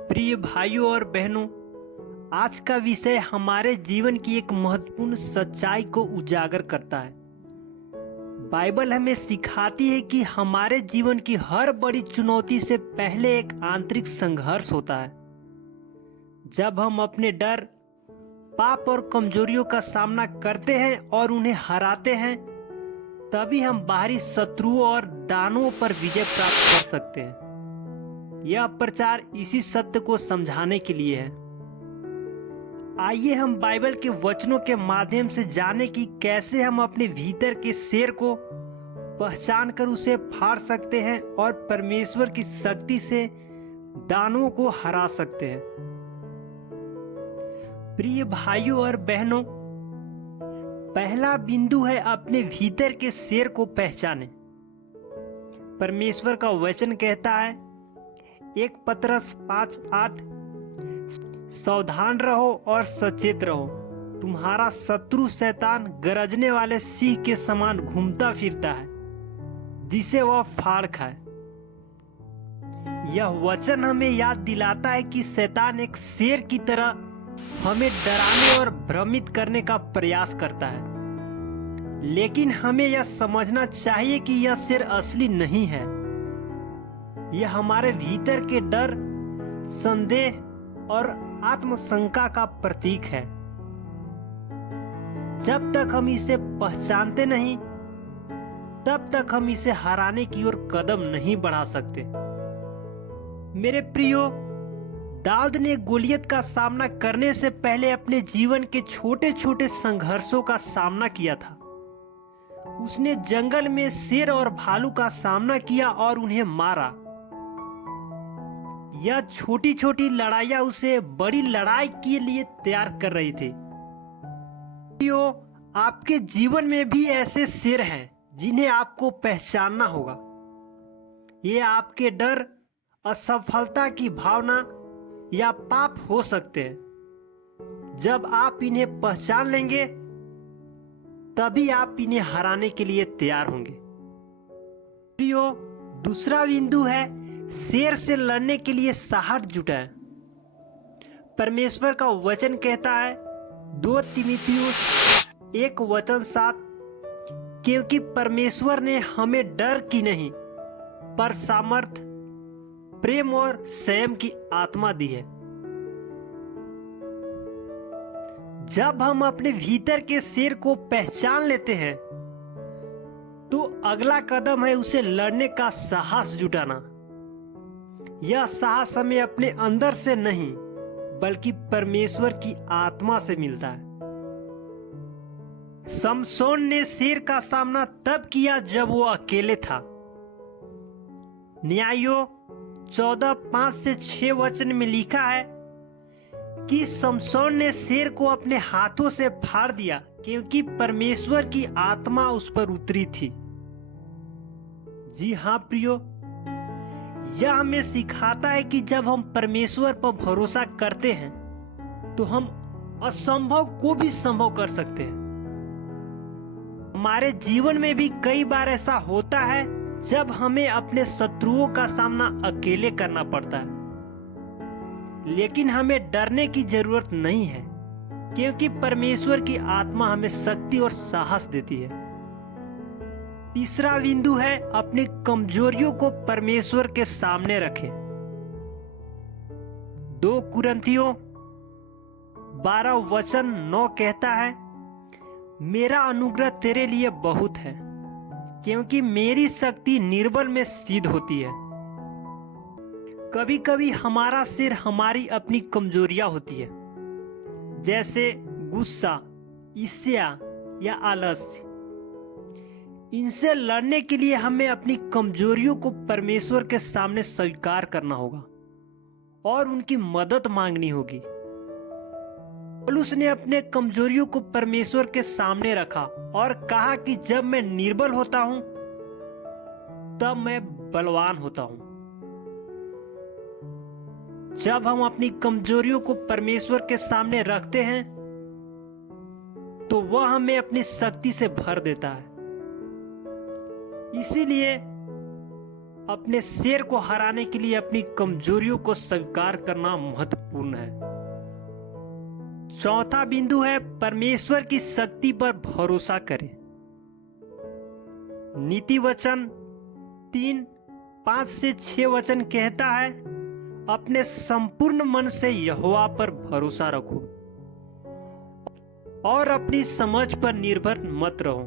प्रिय भाइयों और बहनों, आज का विषय हमारे जीवन की एक महत्वपूर्ण सच्चाई को उजागर करता है। बाइबल हमें सिखाती है कि हमारे जीवन की हर बड़ी चुनौती से पहले एक आंतरिक संघर्ष होता है। जब हम अपने डर, पाप और कमजोरियों का सामना करते हैं और उन्हें हराते हैं, तभी हम बाहरी शत्रुओं और दानवों पर विजय प्राप्त कर सकते हैं। यह प्रचार इसी सत्य को समझाने के लिए है। आइए हम बाइबल के वचनों के माध्यम से जानें कि कैसे हम अपने भीतर के शेर को पहचान कर उसे फाड़ सकते हैं और परमेश्वर की शक्ति से दानवों को हरा सकते हैं। प्रिय भाइयों और बहनों, पहला बिंदु है अपने भीतर के शेर को पहचानें। परमेश्वर का वचन कहता है 1 पतरस 5:8, सावधान रहो और सचेत रहो, तुम्हारा शत्रु शैतान गरजने वाले सिंह के समान घूमता फिरता है, जिसे वह फाड़ खाए। यह वचन हमें याद दिलाता है कि शैतान एक शेर की तरह हमें डराने और भ्रमित करने का प्रयास करता है, लेकिन हमें यह समझना चाहिए कि यह शेर असली नहीं है। यह हमारे भीतर के डर, संदेह और आत्मशंका का प्रतीक है। जब तक हम इसे पहचानते नहीं, तब तक हम इसे हराने की ओर कदम नहीं बढ़ा सकते। मेरे प्रियो, दाऊद ने गोलियत का सामना करने से पहले अपने जीवन के छोटे छोटे संघर्षों का सामना किया था। उसने जंगल में शेर और भालू का सामना किया और उन्हें मारा। यह छोटी छोटी लड़ाइयां उसे बड़ी लड़ाई के लिए तैयार कर रही थी। आपके जीवन में भी ऐसे शेर हैं जिन्हें आपको पहचानना होगा। ये आपके डर, असफलता की भावना या पाप हो सकते हैं। जब आप इन्हें पहचान लेंगे, तभी आप इन्हें हराने के लिए तैयार होंगे। प्रियो, दूसरा बिंदु है शेर से लड़ने के लिए साहस जुटाएं। परमेश्वर का वचन कहता है 2 तीमुथियुस 1:7, क्योंकि परमेश्वर ने हमें डर की नहीं पर सामर्थ्य, प्रेम और संयम की आत्मा दी है। जब हम अपने भीतर के शेर को पहचान लेते हैं, तो अगला कदम है उसे लड़ने का साहस जुटाना। यह साहस हमें अपने अंदर से नहीं, बल्कि परमेश्वर की आत्मा से मिलता है। समसोन ने शेर का सामना तब किया जब वो अकेले था। न्यायों 14:5-6 वचन में लिखा है कि समसोन ने शेर को अपने हाथों से फाड़ दिया, क्योंकि परमेश्वर की आत्मा उस पर उतरी थी। जी हाँ प्रियो, यह हमें सिखाता है कि जब हम परमेश्वर पर भरोसा करते हैं, तो हम असंभव को भी संभव कर सकते हैं। हमारे जीवन में भी कई बार ऐसा होता है जब हमें अपने शत्रुओं का सामना अकेले करना पड़ता है, लेकिन हमें डरने की जरूरत नहीं है, क्योंकि परमेश्वर की आत्मा हमें शक्ति और साहस देती है। तीसरा बिंदु है अपनी कमजोरियों को परमेश्वर के सामने रखें। 2 कुरिन्थियों 12:9 कहता है, मेरा अनुग्रह तेरे लिए बहुत है, क्योंकि मेरी शक्ति निर्बल में सिद्ध होती है। कभी कभी हमारा सिर हमारी अपनी कमजोरियां होती है, जैसे गुस्सा, ईर्ष्या या आलस्य। इनसे लड़ने के लिए हमें अपनी कमजोरियों को परमेश्वर के सामने स्वीकार करना होगा और उनकी मदद मांगनी होगी। पौलुस ने अपने कमजोरियों को परमेश्वर के सामने रखा और कहा कि जब मैं निर्बल होता हूं, तब मैं बलवान होता हूं। जब हम अपनी कमजोरियों को परमेश्वर के सामने रखते हैं, तो वह हमें अपनी शक्ति से भर देता है। इसीलिए अपने शेर को हराने के लिए अपनी कमजोरियों को स्वीकार करना महत्वपूर्ण है। चौथा बिंदु है परमेश्वर की शक्ति पर भरोसा करें। नीति वचन 3:5-6 वचन कहता है, अपने संपूर्ण मन से यहोवा पर भरोसा रखो और अपनी समझ पर निर्भर मत रहो।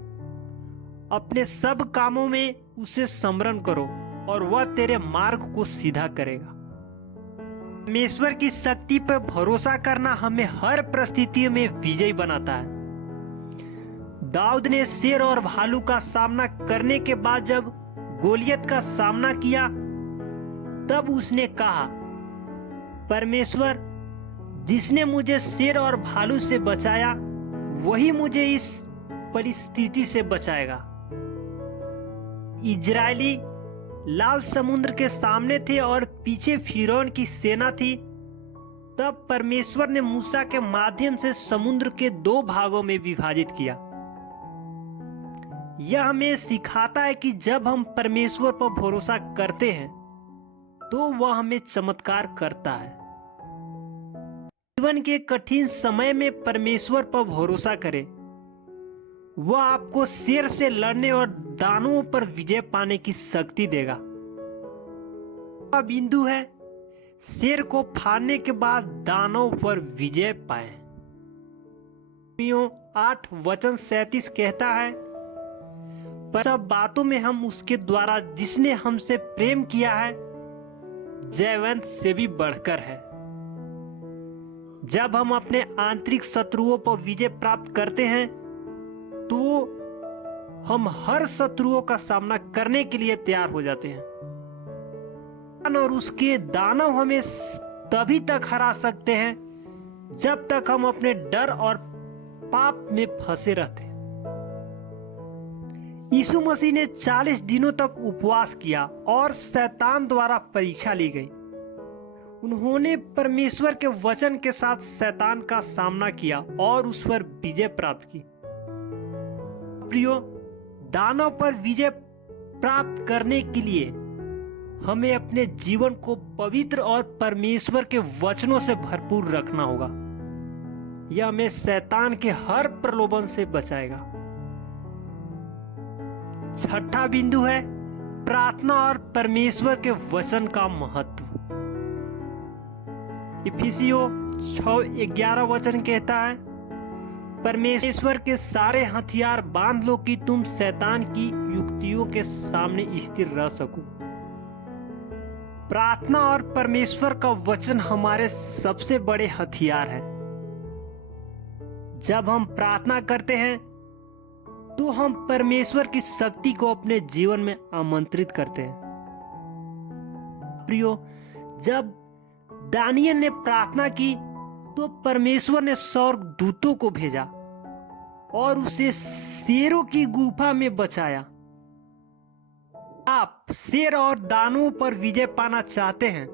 अपने सब कामों में उसे स्मरण करो और वह तेरे मार्ग को सीधा करेगा। परमेश्वर की शक्ति पर भरोसा करना हमें हर परिस्थिति में विजयी बनाता है। दाऊद ने शेर और भालू का सामना करने के बाद जब गोलियत का सामना किया तब उसने कहा, परमेश्वर जिसने मुझे शेर और भालू से बचाया वही मुझे इस परिस्थिति से बचाएगा। इजरायली लाल समुद्र के सामने थे और पीछे फिरौन की सेना थी। तब परमेश्वर ने मूसा के माध्यम से समुद्र के 2 भागों में विभाजित किया। यह हमें सिखाता है कि जब हम परमेश्वर पर भरोसा करते हैं तो वह हमें चमत्कार करता है। जीवन के कठिन समय में परमेश्वर पर भरोसा करें। वह आपको शेर से लड़ने और दानवों पर विजय पाने की शक्ति देगा। बिंदु है शेर को फाड़ने के बाद दानव पर विजय पाए। 8:37 कहता है, पर सब बातों में हम उसके द्वारा जिसने हमसे प्रेम किया है जयवंत से भी बढ़कर है। जब हम अपने आंतरिक शत्रुओं पर विजय प्राप्त करते हैं तो हम हर शत्रुओं का सामना करने के लिए तैयार हो जाते हैं और उसके दानव हमें तभी तक हरा सकते हैं जब तक हम अपने डर और पाप में फंसे रहते हैं। यीशु मसीह ने 40 दिनों तक उपवास किया और शैतान द्वारा परीक्षा ली गई। उन्होंने परमेश्वर के वचन के साथ शैतान का सामना किया और उस पर विजय प्राप्त की। प्रियो, दानव पर विजय प्राप्त करने के लिए हमें अपने जीवन को पवित्र और परमेश्वर के वचनों से भरपूर रखना होगा। यह हमें शैतान के हर प्रलोभन से बचाएगा। छठा बिंदु है प्रार्थना और परमेश्वर के वचन का महत्व। इफिसियों 6:11 वचन कहता है, परमेश्वर के सारे हथियार बांध लो कि तुम शैतान की युक्तियों के सामने स्थिर रह सको। प्रार्थना और परमेश्वर का वचन हमारे सबसे बड़े हथियार हैं। जब हम प्रार्थना करते हैं तो हम परमेश्वर की शक्ति को अपने जीवन में आमंत्रित करते हैं। प्रियो, जब दानियल ने प्रार्थना की तो परमेश्वर ने स्वर्गदूतों को भेजा और उसे शेरों की गुफा में बचाया। आप शेर और दानवों पर विजय पाना चाहते हैं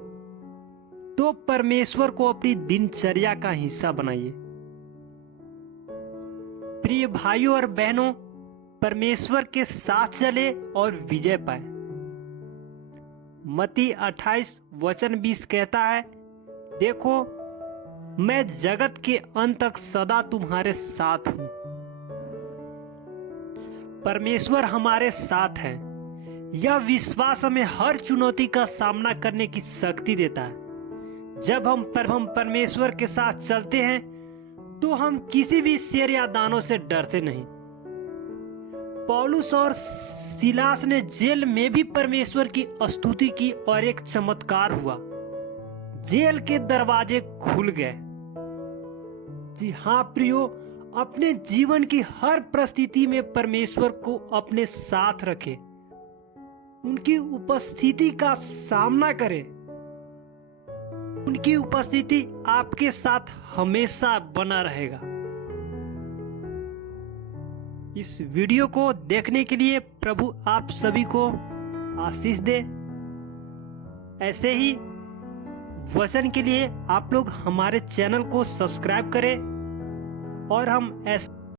तो परमेश्वर को अपनी दिनचर्या का हिस्सा बनाइए। प्रिय भाइयों और बहनों, परमेश्वर के साथ चले और विजय पाए। मत्ती 28:20 कहता है, देखो मैं जगत के अंत तक सदा तुम्हारे साथ हूं। परमेश्वर हमारे साथ है। यह विश्वास हमें हर चुनौती का सामना करने की शक्ति देता है। जब हम परमेश्वर के साथ चलते हैं तो हम किसी भी शेर या दानों से डरते नहीं। पौलुस और सिलास ने जेल में भी परमेश्वर की स्तुति की और एक चमत्कार हुआ। जेल के दरवाजे खुल गए। जी हाँ प्रियो, अपने जीवन की हर परिस्थिति में परमेश्वर को अपने साथ रखें। उनकी उपस्थिति का सामना करें। उनकी उपस्थिति आपके साथ हमेशा बना रहेगा। इस वीडियो को देखने के लिए प्रभु आप सभी को आशीष दे। ऐसे ही वचन के लिए आप लोग हमारे चैनल को सब्सक्राइब करें और हम ऐसे